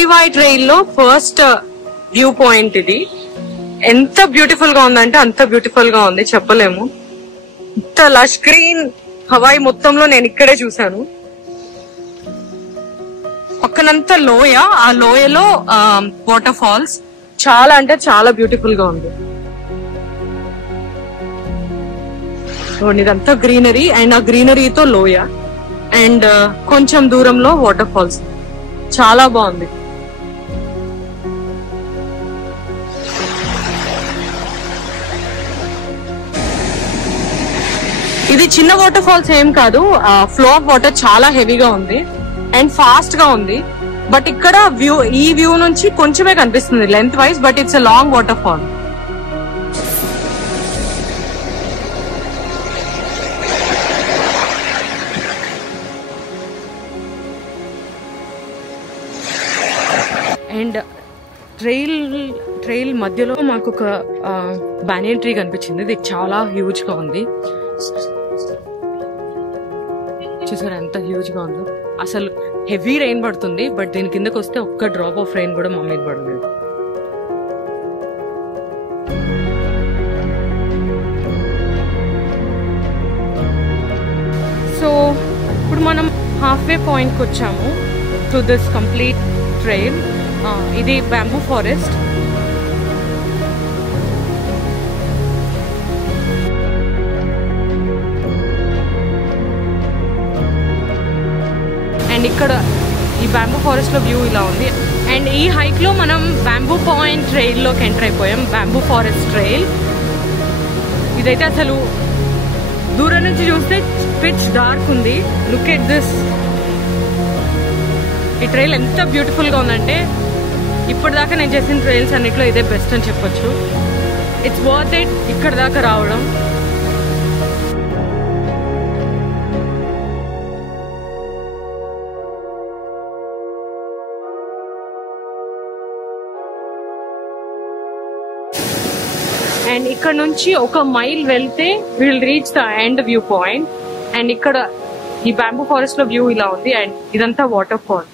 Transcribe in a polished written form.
ABY trial లో first view point ఇది. ఎంత బ్యూటిఫుల్ గా ఉందంటే అంత బ్యూటిఫుల్ గా ఉంది, చెప్పలేము. ఇంత లష్ గ్రీన్ హవాయి మొత్తంలో నేను ఇక్కడే చూసాను. పక్కనంతా లోయ, ఆ లోయలో వాటర్ ఫాల్స్ చాలా అంటే చాలా బ్యూటిఫుల్ గా ఉంది. ఇదంతా గ్రీనరీ అండ్ ఆ గ్రీనరీతో లోయ అండ్ కొంచెం దూరంలో వాటర్ ఫాల్స్. చాలా బాగుంది. ఇది చిన్న వాటర్ ఫాల్స్ ఏం కాదు, ఫ్లో ఆఫ్ వాటర్ చాలా హెవీగా ఉంది అండ్ ఫాస్ట్ గా ఉంది. బట్ ఇక్కడ వ్యూ, ఈ వ్యూ నుంచి కొంచెమే కనిపిస్తుంది length wise, but it's a long waterfall. And trail మధ్యలో మాకు ఒక బానియన్ ట్రీ కనిపించింది. ఇది చాలా హ్యూజ్ గా ఉంది. చూసారా ఎంత హ్యూజ్ గా ఉందో. అసలు హెవీ రెయిన్ పడుతుంది, బట్ దీని కిందకి వస్తే ఒక్క డ్రాప్ ఆఫ్ రెయిన్ కూడా మా మీద పడలేదు. సో ఇప్పుడు మనం హాఫ్ వే పాయింట్ కి వచ్చాము టు దిస్ కంప్లీట్ ట్రైల్. ఇది బ్యాంబూ ఫారెస్ట్. అండ్ ఇక్కడ ఈ బ్యాంబూ ఫారెస్ట్ లో వ్యూ ఇలా ఉంది. అండ్ ఈ హైక్ లో మనం బ్యాంబూ పాయింట్ ట్రైల్ లోకి ఎంటర్ అయిపోయాం. బ్యాంబూ ఫారెస్ట్ ట్రైల్ ఇదైతే అసలు దూరం నుంచి చూస్తే పిచ్ డార్క్ ఉంది. Look at this. ఈ ట్రైల్ ఎంత బ్యూటిఫుల్ గా ఉందంటే ఇప్పటిదాకా నేను చేసిన ట్రైల్స్ అన్నిట్లో ఇదే బెస్ట్ అని చెప్పొచ్చు. ఇట్స్ వర్త్ ఇట్ ఇక్కడ దాకా రావడం. అండ్ ఇక్కడ నుంచి ఒక మైల్ వెళ్తే will reach the end view point. And ఇక్కడ ఈ బ్యాంబూ ఫారెస్ట్ లో వ్యూ ఇలా ఉంది. అండ్ ఇదంతా వాటర్ ఫాల్.